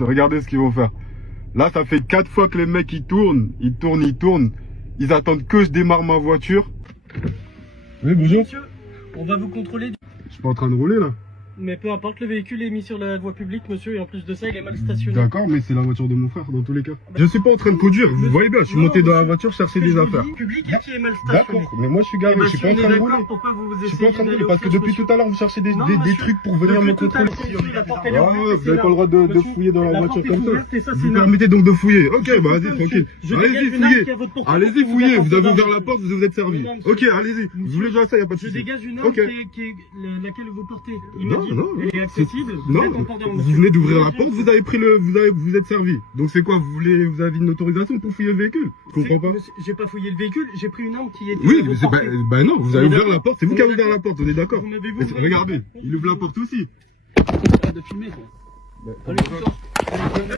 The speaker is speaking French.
Regardez ce qu'ils vont faire. Là, ça fait 4 fois que les mecs ils tournent. Ils attendent que je démarre ma voiture. Oui, bonjour. Monsieur, on va vous contrôler. Je suis pas en train de rouler là. Mais peu importe, le véhicule est mis sur la voie publique, monsieur, et en plus de ça, il est mal stationné. D'accord, mais c'est la voiture de mon frère dans tous les cas. Je suis pas en train de conduire, vous voyez bien, je suis monté dans la voiture chercher des affaires. Public et qui est mal stationné. D'accord, mais moi je suis garé, je suis pas en train de rouler. Pourquoi vous Je suis pas en train de rouler parce que depuis tout à l'heure vous cherchez des trucs pour venir me contrôler. Ah, vous avez pas le droit de fouiller dans la voiture comme ça. Vous permettez donc de fouiller. Ok, bah vas-y, tranquille. Allez-y, fouillez. Allez-y, fouillez. Vous avez ouvert la porte, vous vous êtes servi. Ok, allez-y. Vous voulez jouer à ça, y a pas de souci. Je dégage une arme qui est laquelle vous portez. Non, elle est accessible. Non, vous venez d'ouvrir la porte, vous avez pris vous êtes servi. Donc c'est quoi, vous avez une autorisation pour fouiller le véhicule? Je comprends pas. J'ai pas fouillé le véhicule, j'ai pris une arme qui était. Oui, bah non, vous avez ouvert la porte, c'est vous qui avez ouvert la porte, on est d'accord. Regardez, il ouvre la porte aussi. De filmer, quoi. Allez,